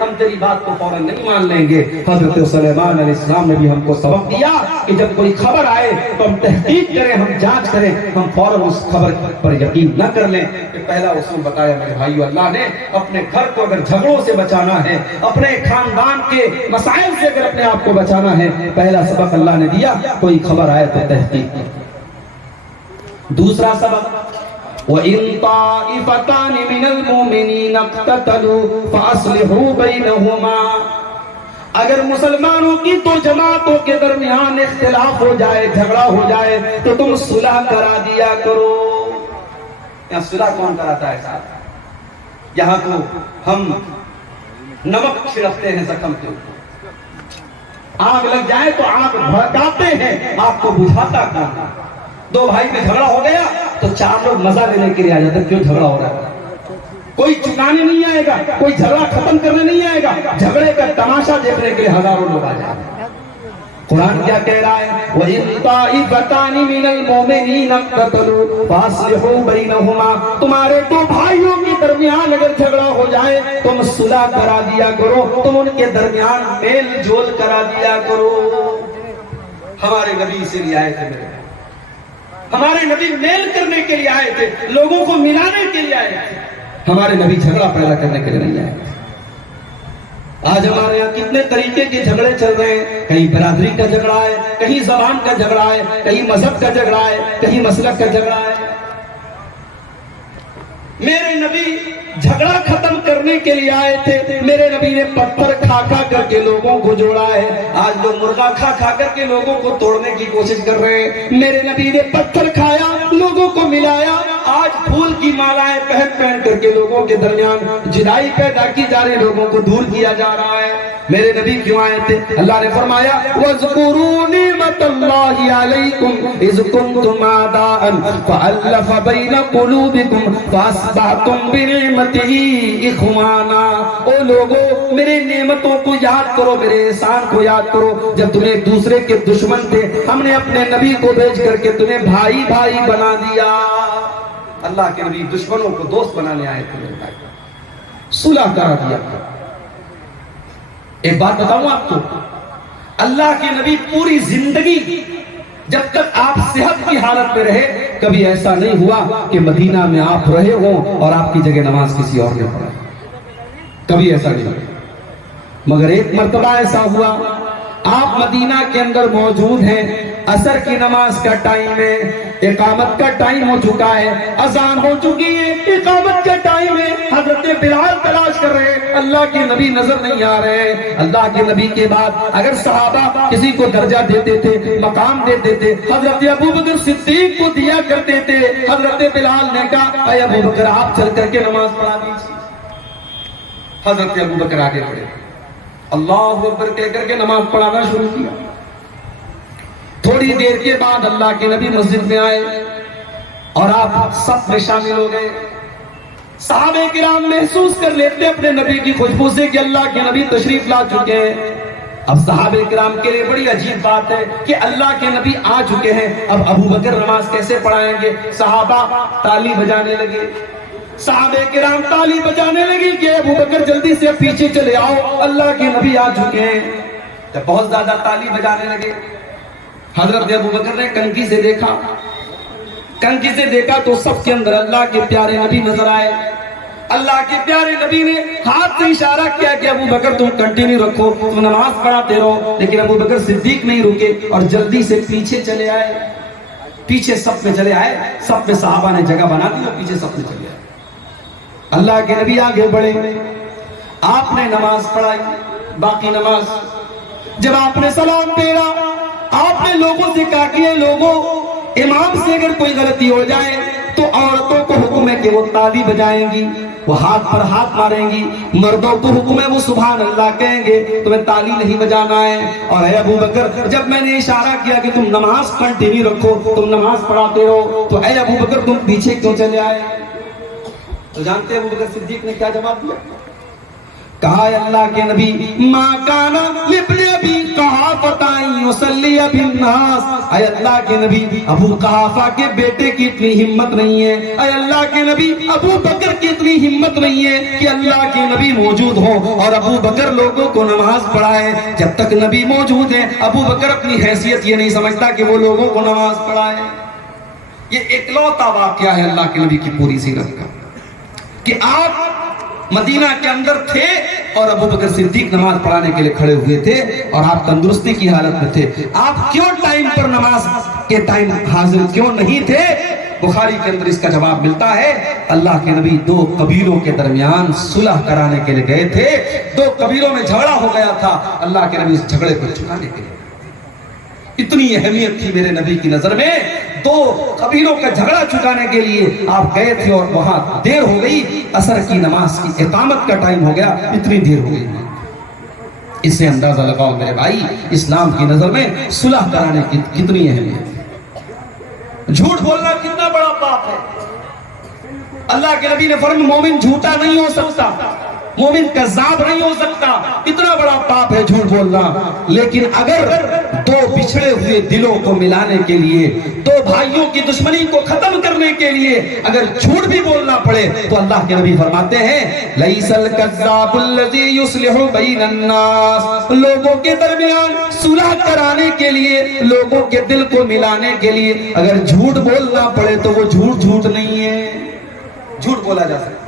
ہم تیری بات کو فوراً نہیں مان لیں گے۔ حضرت سلیمان علیہ السلام نے بھی ہم کو سبق دیا کہ جب کوئی خبر آئے تو ہم تحقیق کریں، ہم جانچ کریں، ہم فوراً اس خبر پر یقین نہ کر لیں۔ کہ پہلا اصول بتایا میرے بھائیو، اللہ نے اپنے گھر کو اگر جھگڑوں سے بچانا ہے، اپنے خاندان کے مسائل سے اگر اپنے آپ کو بچانا ہے، پہلا سبق اللہ نے دیا، کوئی خبر آئے تو تحقیق۔ دوسرا سبق، وَإِن طَائِفَتَانِ مِنَ الْمُؤْمِنِينَ اقْتَتَلُوا فَأَصْلِحُوا بَيْنَهُمَا، اگر مسلمانوں کی تو جماعتوں کے درمیان اختلاف ہو جائے، جھگڑا ہو جائے، تو تم صلح کرا دیا کرو۔ یہاں صلح کون کراتا ہے صاحب؟ یہاں تو ہم نمک چھڑکتے ہیں زخم کے اوپر، آگ لگ جائے تو آگ بھڑکاتے ہیں، آگ کو بجھاتا کون ہے؟ دو بھائی میں جھگڑا ہو گیا تو چار لوگ مزہ لینے کے لیے آ جاتے ہیں، کیوں جھگڑا ہو رہا ہے؟ کوئی چکانے نہیں آئے گا، کوئی جھگڑا ختم کرنے نہیں آئے گا، جھگڑے کا تماشا دیکھنے کے لیے ہزاروں لوگ آ جائیں گے۔ قرآن کیا کہہ رہا ہے؟ وَإِن طَائِفَتَانِ مِنَ الْمُؤْمِنِينَ اقْتَتَلُوا فَأَصْلِحُوا بَيْنَهُمَا، تمہارے دو بھائیوں کے درمیان اگر جھگڑا ہو جائے تم صلح کرا دیا کرو، تم ان کے درمیان میل جول کرا دیا کرو۔ ہمارے نبی اسی لیے آئے تھے میرے، ہمارے نبی میل کرنے کے لیے آئے تھے، لوگوں کو ملانے کے لیے آئے تھے، ہمارے نبی جھگڑا پیدا کرنے کے لیے نہیں آئے تھے۔ آج ہمارے یہاں کتنے طریقے کے جھگڑے چل رہے ہیں، کہیں برادری کا جھگڑا ہے، کہیں زبان کا جھگڑا ہے، کہیں مذہب کا جھگڑا ہے، کہیں مسلک کا جھگڑا ہے۔ میرے نبی جھگڑا ختم کرنے کے لیے آئے تھے، میرے نبی نے پتھر کھا کھا کر کے لوگوں کو جوڑا ہے۔ آج لوگ مرغا کھا کھا کر کے لوگوں کو توڑنے کی کوشش کر رہے ہیں، میرے نبی نے پتھر کھایا، لوگوں کو ملایا۔ آج پھول کی مالائیں پہن پہن کر کے لوگوں کے درمیان جدائی پیدا کی جا رہی، لوگوں کو دور کیا جا رہا ہے۔ میرے نبی کیوں آئے تھے؟ اللہ نے فرمایا وَاذْكُرُوا نِعْمَةَ اللَّهِ عَلَيْكُمْ إِذْ كُنْتُمْ أَعْدَاءً فَأَلَّفَ بَيْنَ قُلُوبِكُمْ فَأَصْبَحْتُمْ بِنِعْمَتِهِ إِخْوَانًا۔ او لوگو، میرے نعمتوں کو یاد کرو، میرے احسان کو یاد کرو۔ جب تمہیں ایک دوسرے کے دشمن تھے، ہم نے اپنے نبی کو بھیج کر کے تمہیں بھائی بھائی بنا دیا۔ اللہ کے نبی دشمنوں کو دوست بنانے آئے تھے، میرے بھائی، صلح کرا دیا۔ ایک بات بتاؤں آپ کو، اللہ کے نبی پوری زندگی جب تک آپ صحت کی حالت میں رہے، کبھی ایسا نہیں ہوا کہ مدینہ میں آپ رہے ہوں اور آپ کی جگہ نماز کسی اور نے پڑھا، کبھی ایسا نہیں ہوا۔ مگر ایک مرتبہ ایسا ہوا، آپ مدینہ کے اندر موجود ہیں، عصر کی نماز کا ٹائم ہے، اقامت کا ٹائم ہو چکا ہے، اذان ہو چکی ہے، اقامت کا ٹائم ہے۔ حضرت بلال تلاش کر رہے ہیں، اللہ کے نبی نظر نہیں آ رہے ہیں۔ اللہ کے نبی کے بعد اگر صحابہ کسی کو درجہ دیتے تھے، مقام دیتے تھے، حضرت ابوبکر صدیق کو دیا کرتے تھے۔ حضرت بلال نے کہا اے ابوبکر آپ چل کر کے نماز پڑھا دیجیے۔ حضرت ابوبکر آگے بڑھے، اللہ اکبر کہہ کر کے نماز پڑھانا شروع کیا۔ تھوڑی دیر کے بعد اللہ کے نبی مسجد میں آئے اور آپ سب میں شامل ہو گئے۔ صحابہ کرام محسوس کر لیتے اپنے نبی کی خوشبو سے کہ اللہ کے نبی تشریف لا چکے ہیں۔ اب صحابہ کرام کے لیے بڑی عجیب بات ہے کہ اللہ کے نبی آ چکے ہیں، اب ابوبکر نماز کیسے پڑھائیں گے؟ صحابہ تالی بجانے لگے، صحابہ کرام تالی بجانے لگی کہ ابوبکر جلدی سے پیچھے چلے آؤ، اللہ کے نبی آ چکے ہیں۔ جب بہت زیادہ تالی بجانے لگے، حضرت ابوبکر نے کنگھی سے دیکھا، کنگھی سے دیکھا تو سب کے اندر اللہ کے پیارے نبی نظر آئے۔ اللہ کے پیارے نبی نے ہاتھ سے اشارہ کیا کہ ابوبکر تم کنٹینیو رکھو، تم نماز پڑھاتے رہو، لیکن ابوبکر صدیق نہیں رکے اور جلدی سے پیچھے چلے آئے، پیچھے سب میں چلے آئے، سب میں صحابہ نے جگہ بنا دی اور پیچھے سب میں چلے آئے۔ اللہ کے نبی آگے بڑھے، آپ نے نماز پڑھائی، باقی نماز جب آپ نے سلام پھیرا، آپ نے لوگوں سے کہا کہ لوگوں، امام سے اگر کوئی غلطی ہو جائے تو عورتوں کو حکم ہے کہ وہ تالی بجائیں گی، وہ ہاتھ پر ہاتھ ماریں گی، مردوں کو حکم ہے وہ سبحان اللہ کہیں گے، تمہیں تالی نہیں بجانا ہے۔ اور اے ابوبکر جب میں نے اشارہ کیا کہ تم نماز کنٹینیو رکھو، تم نماز پڑھاتے رہو، تو اے ابوبکر تم پیچھے کیوں چلے آئے؟ تو جانتے ہیں ابوبکر صدیق نے کیا جواب دیا؟ کہا ہے اللہ کے نبی ما کانا لابن ابی قحافہ یصلی بالناس، اے اللہ کے نبی ابو قحافہ کے بیٹے کی اتنی ہمت نہیں ہے، اے اللہ کے نبی ابو بکر کی اتنی ہمت نہیں ہے کہ اللہ کے نبی موجود ہو اور ابو بکر لوگوں کو نماز پڑھائے۔ جب تک نبی موجود ہے ابو بکر اپنی حیثیت یہ نہیں سمجھتا کہ وہ لوگوں کو نماز پڑھائے۔ یہ اکلوتا واقعہ ہے اللہ کے نبی کی پوری سیرت کا کہ آپ مدینہ کے اندر تھے اور ابو بکر صدیق نماز پڑھانے کے لیے کھڑے ہوئے تھے اور آپ تندرستی کی حالت میں تھے۔ آپ کیوں ٹائم پر نماز کے ٹائم حاضر کیوں نہیں تھے؟ بخاری کے اندر اس کا جواب ملتا ہے، اللہ کے نبی دو قبیلوں کے درمیان صلح کرانے کے لیے گئے تھے، دو قبیلوں میں جھگڑا ہو گیا تھا، اللہ کے نبی اس جھگڑے کو چھڑانے کے لیے، اتنی اہمیت تھی میرے نبی کی نظر میں، دو قبیلوں کا جھگڑا چھڑانے کے لیے آپ گئے تھے اور وہاں دیر ہو گئی، عصر کی نماز کی اقامت کا ٹائم ہو گیا، اتنی دیر ہو گئی۔ اس سے اندازہ لگاؤ میرے بھائی اسلام کی نظر میں صلح کرانے کی کتنی اہمیت ہے۔ جھوٹ بولنا کتنا بڑا پاپ ہے۔ اللہ کے نبی نے فرمایا مومن جھوٹا نہیں ہو سکتا، مومن کذاب نہیں ہو سکتا، اتنا بڑا پاپ ہے جھوٹ بولنا۔ لیکن اگر دو بچھڑے ہوئے دلوں کو ملانے کے لیے، دو بھائیوں کی دشمنی کو ختم کرنے کے لیے اگر جھوٹ بھی بولنا پڑے تو اللہ کے نبی فرماتے ہیں لیس الکذاب الذی یصلح بین الناس، لوگوں کے درمیان صلح کرانے کے لیے، لوگوں کے دل کو ملانے کے لیے اگر جھوٹ بولنا پڑے تو وہ جھوٹ نہیں ہے۔ جھوٹ بولا جا سکتا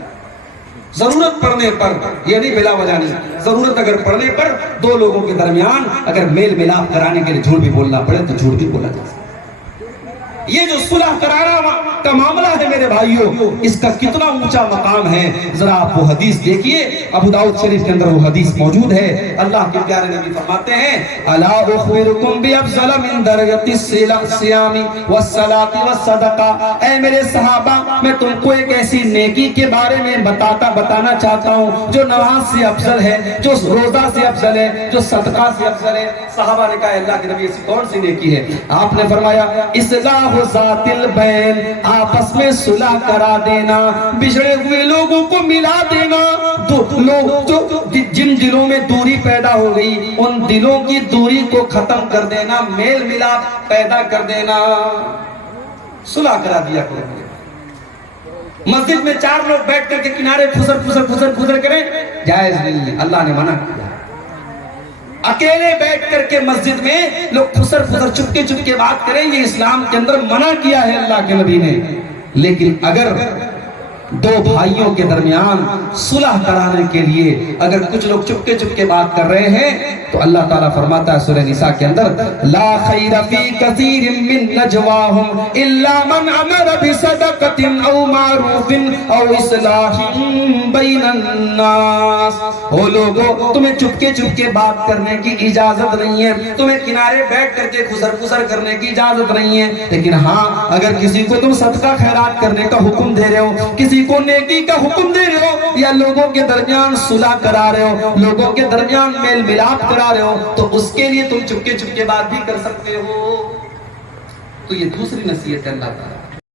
ضرورت پڑنے پر، یہ نہیں بلا وجہ نہیں، ضرورت اگر پڑنے پر دو لوگوں کے درمیان اگر میل ملاپ کرانے کے لیے جھوٹ بھی بولنا پڑے تو جھوٹ بھی بولا جا سکتا۔ یہ جو صلح کرانا کا معاملہ ہے میرے بھائیوں، اس کا کتنا اونچا مقام ہے، ذرا آپ وہ حدیث دیکھیے، ابو داؤد شریف کے اندر وہ حدیث موجود ہے۔ اللہ کے پیارے نبی فرماتے ہیں الا اخبرکم بافضل من درجۃ الصیام والصلاۃ والصدقہ، اے میرے صحابہ میں تم کو ایک ایسی نیکی کے بارے میں بتانا چاہتا ہوں جو نماز سے افضل ہے، جو روزہ سے افضل ہے، جو صدقہ سے افضل ہے۔ صحابہ نے کہا اللہ کے نبی ایسی کون سی نیکی ہے؟ آپ نے فرمایا اصلاح ذات البین، آپس میں صلح کرا دینا، بچھڑے ہوئے لوگوں کو ملا دینا، جن دلوں میں دوری پیدا ہو گئی ان دلوں کی دوری کو ختم کر دینا، میل ملاپ پیدا کر دینا، صلح کرا دیا کرو۔ مسجد میں چار لوگ بیٹھ کر کے کنارے پھسر کریں جائز نہیں، اللہ نے منع کیا۔ اکیلے بیٹھ کر کے مسجد میں لوگ پھسر چپکے بات کریں، یہ اسلام کے اندر منع کیا ہے اللہ کے نبی نے۔ لیکن اگر دو بھائیوں کے درمیان صلح کرانے کے لیے اگر کچھ لوگ چپکے بات کر رہے ہیں تو اللہ تعالیٰ فرماتا ہے سورہ نساء کے اندر لا خیر فی کثیر من نجواہم الا من امر بصدقۃ او معروف او اصلاح بین الناس۔ او لوگو تمہیں چپکے بات کرنے کی اجازت نہیں ہے، تمہیں کنارے بیٹھ کر کے خسر کرنے کی اجازت نہیں ہے، لیکن ہاں اگر کسی کو تم صدقہ خیرات کرنے کا حکم دے رہے ہو، کسی کو نیکی کا حکم دے رہے ہو، یا لوگوں کے درمیان صلح کرا رہے ہو، لوگوں کے درمیان میل ملاپ کرا رہے ہو، تو اس کے لیے تم چپکے بات بھی کر سکتے ہو۔ تو یہ دوسری نصیحت ہے اللہ تعالیٰ